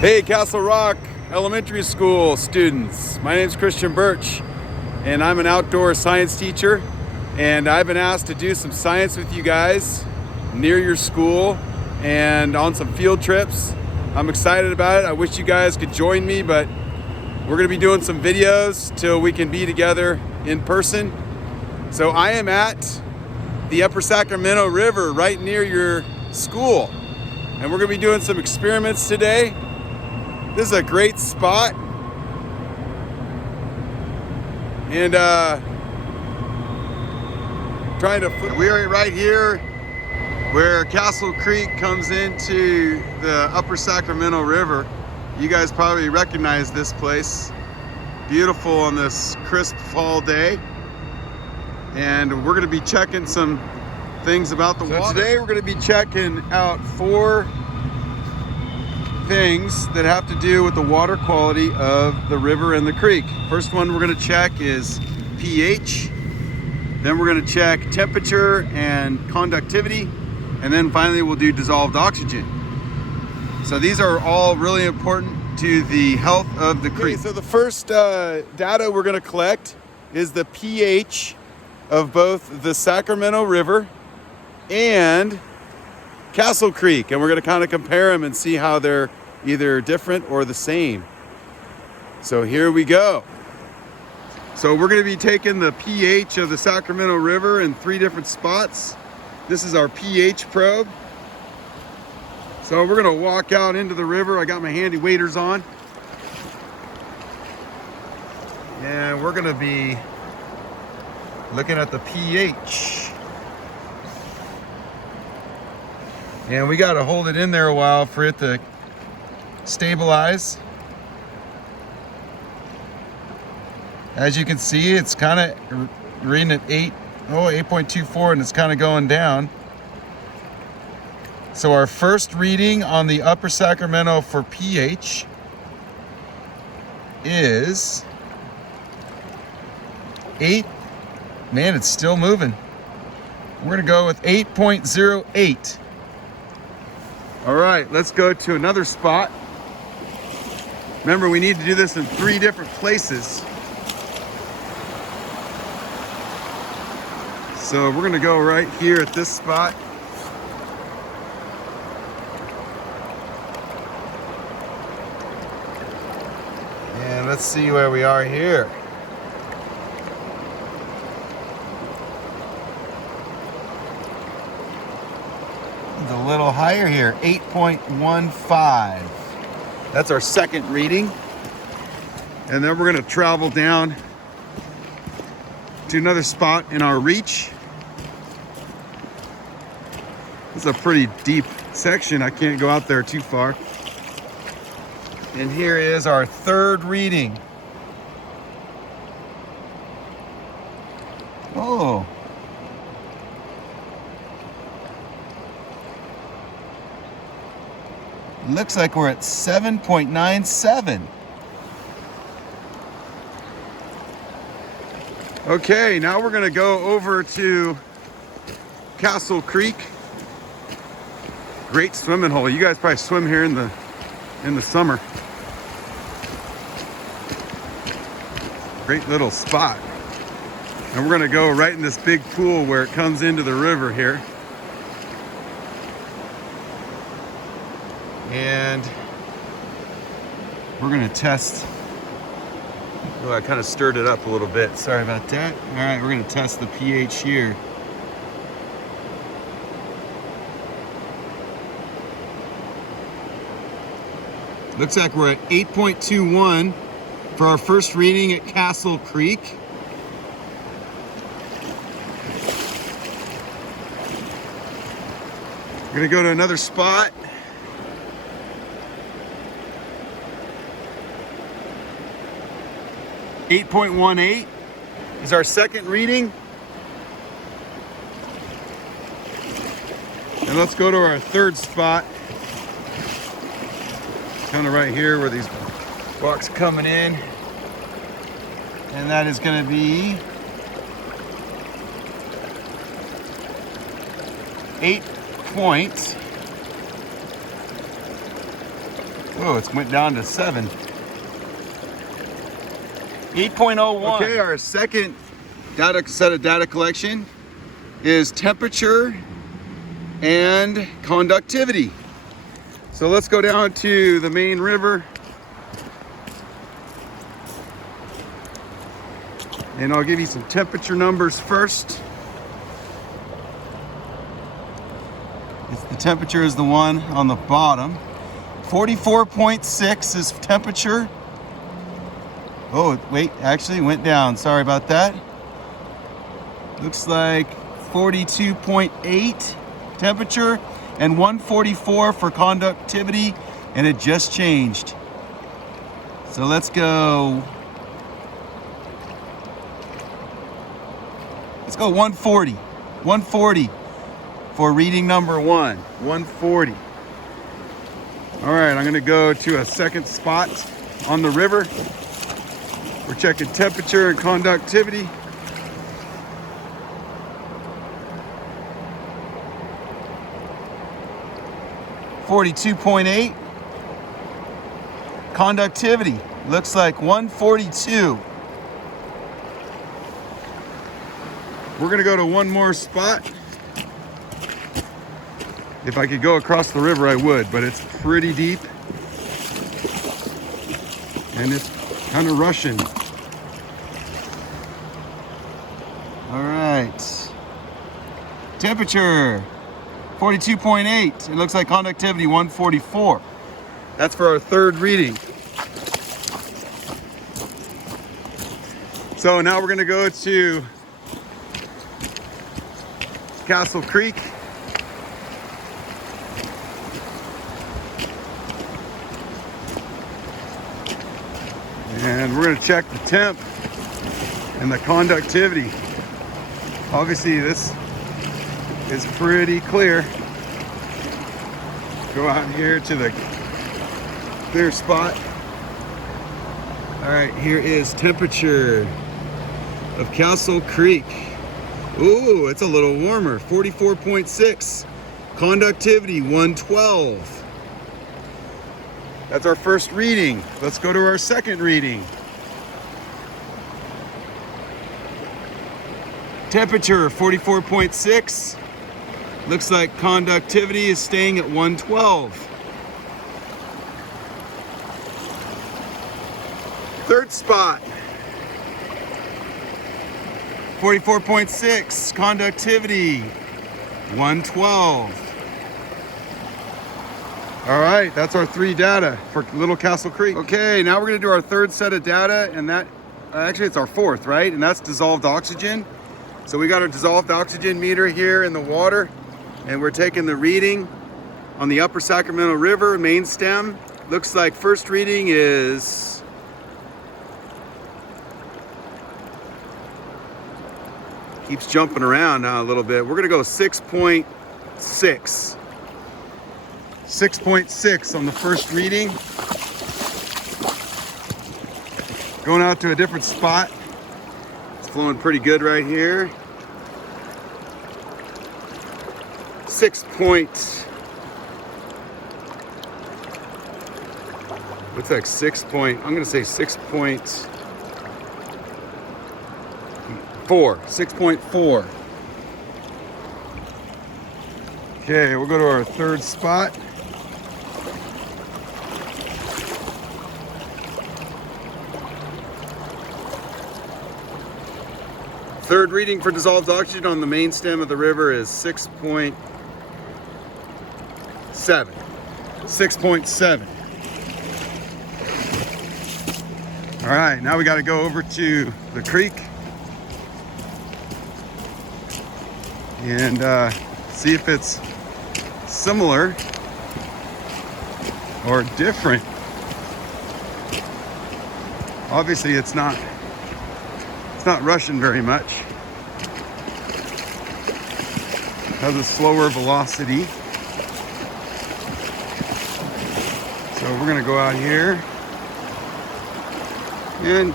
Hey, Castle Rock Elementary School students. My name is Christian Birch, and I'm an outdoor science teacher. And I've been asked to do some science with you guys near your school and on some field trips. I'm excited about it. I wish you guys could join me, but we're going to be doing some videos till we can be together in person. So I am at the Upper Sacramento River right near your school, and we're going to be doing some experiments today. This is a great spot, and we are right here where Castle Creek comes into the Upper Sacramento River. You guys probably recognize this place. Beautiful on this crisp fall day, and we're going to be checking some things about the water. Today we're going to be checking out 4 things that have to do with the water quality of the river and the creek. First one we're going to check is pH. Then we're going to check temperature and conductivity. And then finally we'll do dissolved oxygen. So these are all really important to the health of the creek. Okay, so the first data we're going to collect is the pH of both the Sacramento River and Castle Creek, and we're going to kind of compare them and see how they're either different or the same. So here we go. So we're going to be taking the pH of the Sacramento River in 3 different spots. This is our pH probe. So we're going to walk out into the river. I got my handy waders on, and we're going to be looking at the pH. And we got to hold it in there a while for it to stabilize. As you can see, it's kind of reading at 8.24, and it's kind of going down. So our first reading on the Upper Sacramento for pH is 8. Man, it's still moving. We're going to go with 8.08. All right, let's go to another spot. Remember, we need to do this in 3 different places. So we're gonna go right here at this spot. And let's see where we are here. It's a little higher here, 8.15. That's our second reading. And then we're going to travel down to another spot in our reach. It's a pretty deep section. I can't go out there too far. And here is our third reading. Oh. Looks like we're at 7.97. Okay, now we're gonna go over to Castle Creek. Great swimming hole. You guys probably swim here in the summer. Great little spot. And we're gonna go right in this big pool where it comes into the river here. And we're gonna test. Oh, I kind of stirred it up a little bit. Sorry about that. All right, we're gonna test the pH here. Looks like we're at 8.21 for our first reading at Castle Creek. We're gonna go to another spot. 8.18 is our second reading. And let's go to our third spot. Kind of right here where these rocks coming in. And that is going to be 8.0. Oh, it's went down to 7. 8.01. Okay, our second set of data collection is temperature and conductivity. So let's go down to the main river. And I'll give you some temperature numbers first. The temperature is the one on the bottom. 44.6 is temperature. Oh, wait, actually went down. Sorry about that. Looks like 42.8 temperature and 144 for conductivity, and it just changed. So let's go. Let's go 140. 140 for reading number 1. 140. All right, I'm gonna go to a second spot on the river. We're checking temperature and conductivity. .8. Conductivity looks like 142. We're gonna go to one more spot. If I could go across the river, I would, but it's pretty deep. And it's kind of rushing. All right. Temperature, 42.8. It looks like conductivity, 144. That's for our third reading. So now we're gonna go to Castle Creek. And we're gonna check the temp and the conductivity. Obviously this is pretty clear. Go out here to the clear spot. All right, here is temperature of Castle Creek. Ooh, it's a little warmer, 44.6. Conductivity, 112. That's our first reading. Let's go to our second reading. Temperature, 44.6. Looks like conductivity is staying at 112. Third spot, 44.6, conductivity, 112. All right, that's our 3 data for Little Castle Creek. Okay, now we're gonna do our third set of data, and that, actually it's our 4th, right? And that's dissolved oxygen. So we got our dissolved oxygen meter here in the water, and we're taking the reading on the Upper Sacramento River main stem. Looks like first reading is keeps jumping around now a little bit. We're gonna go 6.6. 6.6 on the first reading. Going out to a different spot. It's flowing pretty good right here. 6 point. Looks like 6 point. I'm gonna say 6.4. 6.4. Okay, we'll go to our third spot. Third reading for dissolved oxygen on the main stem of the river is 6.7. 6.7. All right, now we got to go over to the creek and see if it's similar or different. Obviously, it's not rushing very much. Has a slower velocity. So we're gonna go out here and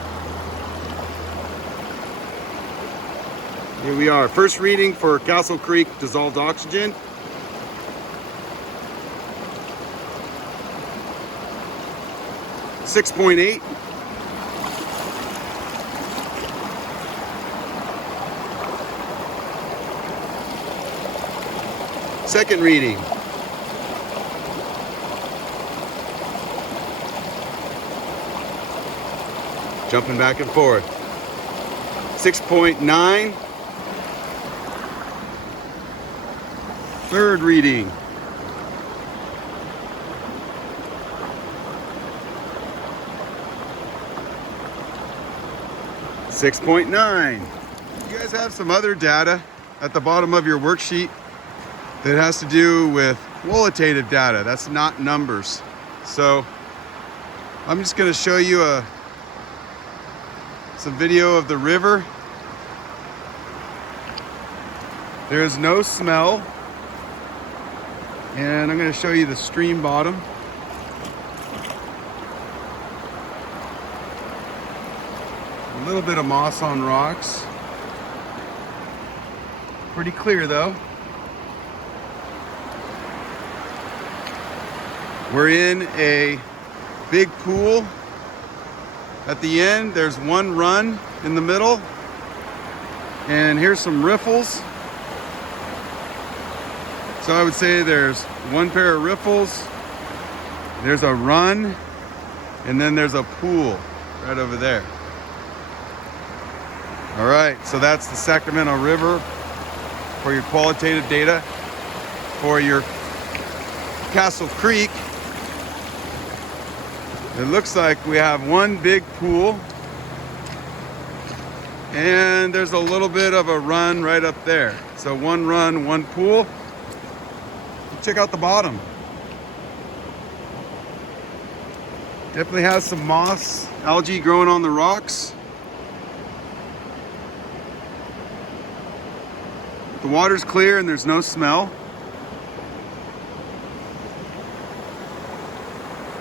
here we are. First reading for Castle Creek dissolved oxygen. 6.8. Second reading. Jumping back and forth. 6.9. Third reading. 6.9. You guys have some other data at the bottom of your worksheet that has to do with qualitative data. That's not numbers. So I'm just going to show you some video of the river. There's no smell. And I'm going to show you the stream bottom. A little bit of moss on rocks. Pretty clear though. We're in a big pool. At the end, there's one run in the middle. And here's some riffles. So I would say there's one pair of riffles, there's a run, and then there's a pool right over there. All right, so that's the Sacramento River for your qualitative data. For your Castle Creek, it looks like we have one big pool, and there's a little bit of a run right up there. So one run, one pool. Check out the bottom. Definitely has some moss, algae growing on the rocks. The water's clear and there's no smell.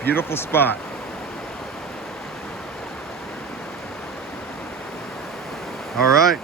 Beautiful spot. All right.